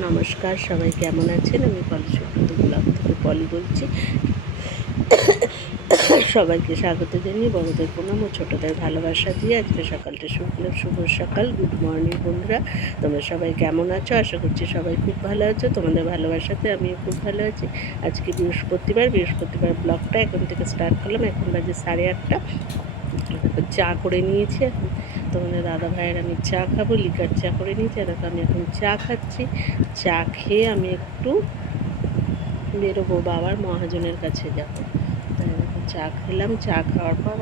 নমস্কার, সবাই কেমন আছেন? আমি পলি সুপ্রত ব্লগ থেকে পলি বলছি। সবাইকে স্বাগত জানিয়ে বড়দের প্রণাম ও ছোটদের ভালোবাসা দিয়ে আজকে সকালটা শুক্ল শুভ সকাল। গুড মর্নিং বন্ধুরা। তোমরা সবাই কেমন আছো? আশা করছি সবাই খুব ভালো আছো। তোমাদের ভালোবাসাতে আমিও খুব ভালো আছি। আজকে বৃহস্পতিবার বৃহস্পতিবার ব্লগটা এখন থেকে স্টার্ট করলাম। এখন বাজে সাড়ে আটটা। চা করে নিয়েছি এখন। তোমাদের দাদা ভাইয়ের আমি চা খাব, লিকার চা করে নিয়েছি, আর আমি এখন চা খাচ্ছি। চা খেয়ে আমি একটু বেরোবো বাবার মহাজনের কাছে যাব। চা খেলাম, চা খাওয়ার পর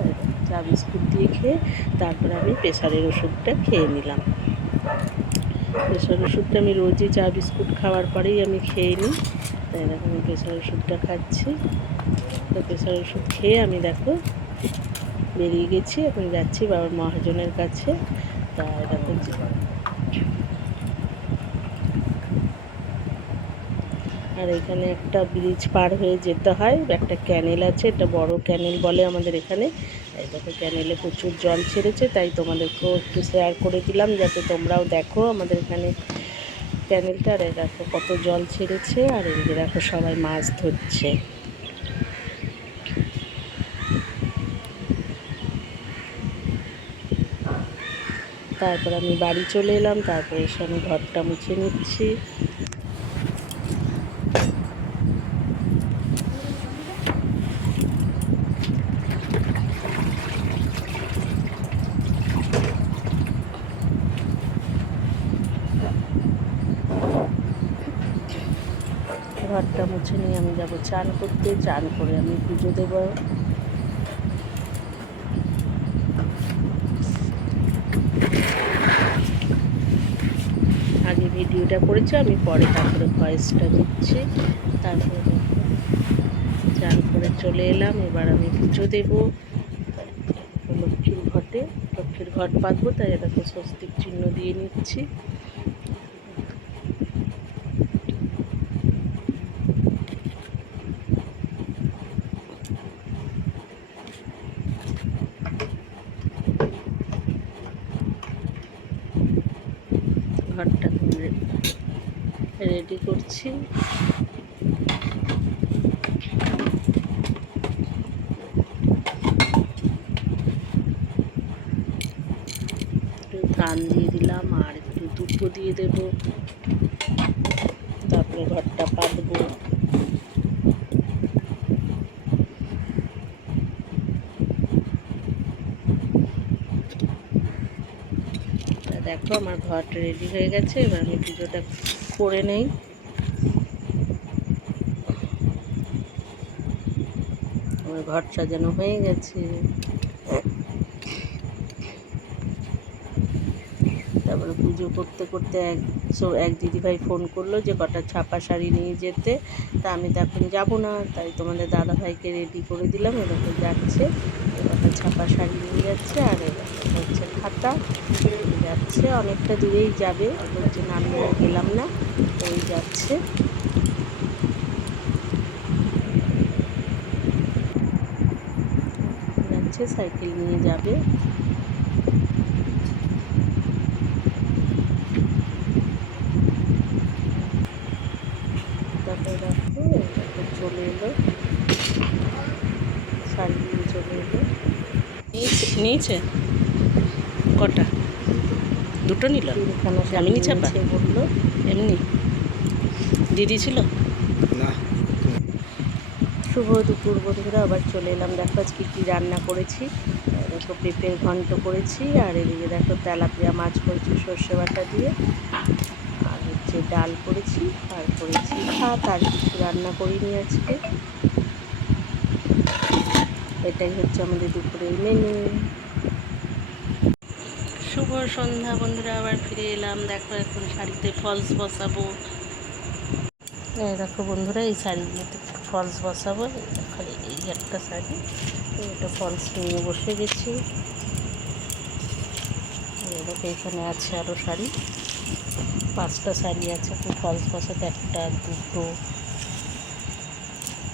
চা বিস্কুট দিয়ে খেয়ে তারপর আমি প্রেশারের ওষুধটা খেয়ে নিলাম। প্রেশার ওষুধটা আমি রোজই চা বিস্কুট খাওয়ার পরেই আমি খেয়ে নিই। তাই দেখো আমি প্রেশার ওষুধটা খাচ্ছি। তো প্রেশার ওষুধ খেয়ে আমি দেখো বেরিয়ে গেছি, এখন যাচ্ছি বাবার মহাজনের কাছে। তা এরকম আর এখানে একটা ব্রিজ পার হয়ে যেতে হয়, একটা ক্যানেল আছে একটা বড় ক্যানেল বলে আমাদের এখানে। এই দেখো ক্যানেলে প্রচুর জল ছেড়েছে, তাই তোমাদেরকেও একটু শেয়ার করে দিলাম, যাতে তোমরাও দেখো আমাদের এখানে ক্যানেলটা আর এই দেখো কত জল ছেড়েছে, আর এদিকে দেখো সবাই মাছ ধরছে। তারপর আমি বাড়ি চলে এলাম, তারপরে এসে আমি ঘরটা মুছে নিচ্ছি। ঘরটা মুছে নিয়ে আমি যাব চান করতে, চান করে আমি পুজো দেবো। ভিডিওটা করেছি, আমি পরে তারপরে ভয়েসটা দিচ্ছি। তারপরে তারপরে চলে এলাম, এবার আমি পুজো দেবো। লক্ষ্মীর ঘটে, লক্ষ্মীর ঘট পাতবো তাই এটাকে স্বস্তিক চিহ্ন দিয়ে নিচ্ছি ঘরটা রেডি করছি। ধান দিয়ে দিলাম আর একটু দুটো দিয়ে দেব। তারপরে ঘরটা পাতবো। দেখো, আমার ঘরটা রেডি হয়ে গেছে। এবার আমি পুজোটা করে নেই। আমার ঘর সাজানো হয়ে গেছে। তারপরে পুজো করতে করতে এক সো- এক দিদিভাই ফোন করল যে, কটা ছাপা শাড়ি নিয়ে যেতে? তা আমি তো এখন যাব না, তাই তোমাদের দাদা ভাইকে রেডি করে দিলাম, এরকম যাচ্ছে। এবার ছাপা শাড়ি নিয়ে যাচ্ছে আর এবার হচ্ছে খাতা। যাচ্ছে, অনেকটা দূরেই যাবে, ওর জন্য আমি গেলাম না ওই যাচ্ছে। যাচ্ছে, সাইকেল নিয়ে যাবে। তারপরে চলে এলো। নিয়ে চলে এলো। নিয়েছে? নিয়েছে? কটা? দুটো নিল? দামিনী চাপা? বলল এমনি? দিদি ছিল? না। শুভ দুপুর বন্ধুরা আবার চলে এলাম। দেখো আজকে কী রান্না করেছি। দেখো পেঁপের ঘন্ট করেছি আর এদিকে দেখো তেলাপিয়া মাছ করেছি সর্ষে বাটা দিয়ে। আর হচ্ছে ডাল করেছি আর করেছি ভাত আর কিছু রান্না করিনি আজকে। এটাই হচ্ছে আমাদের দুপুরের মেনু শুভ সন্ধ্যা বন্ধুরা, আবার ফিরে এলাম। দেখো এখন শাড়িতে ফলস বসাবো। এই দেখো বন্ধুরা, এই শাড়িগুলোতে ফলস বসাবো। দেখো, এই একটা শাড়ি। একটা ফলস নিয়ে বসে গেছি। দেখো, এখানে আছে আরও শাড়ি। পাঁচটা শাড়ি আছে ফলস বসাতে, একটা, দুটো,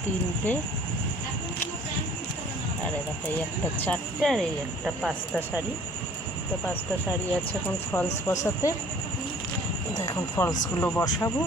তিনটে। আর এ দেখো, এই একটা চারটে আর এই একটা পাঁচটা শাড়ি। তো পাঁচটা শাড়ি আছে এখন ফলস বসাতে। এখন ফলসগুলো বসাবো।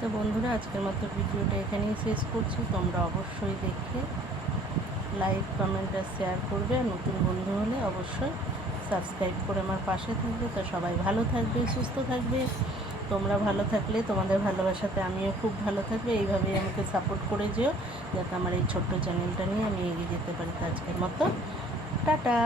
তো বন্ধুরা, আজকের মতো ভিডিওটা এখানেই শেষ করছি। তোমরা অবশ্যই দেখে লাইক কমেন্ট আর শেয়ার করবে। আর নতুন বন্ধু হলে অবশ্যই সাবস্ক্রাইব করে আমার পাশে থাকবে। তো সবাই ভালো থাকবে, সুস্থ থাকবে। তোমরা ভালো থাকলে, তোমাদের ভালোবাসাতে আমিও খুব ভালো থাকবে। এইভাবেই আমাকে সাপোর্ট করে যেও, যাতে আমার এই ছোট্ট চ্যানেলটা নিয়ে আমি এগিয়ে যেতে পারি। তো আজকের মতো, টাটা!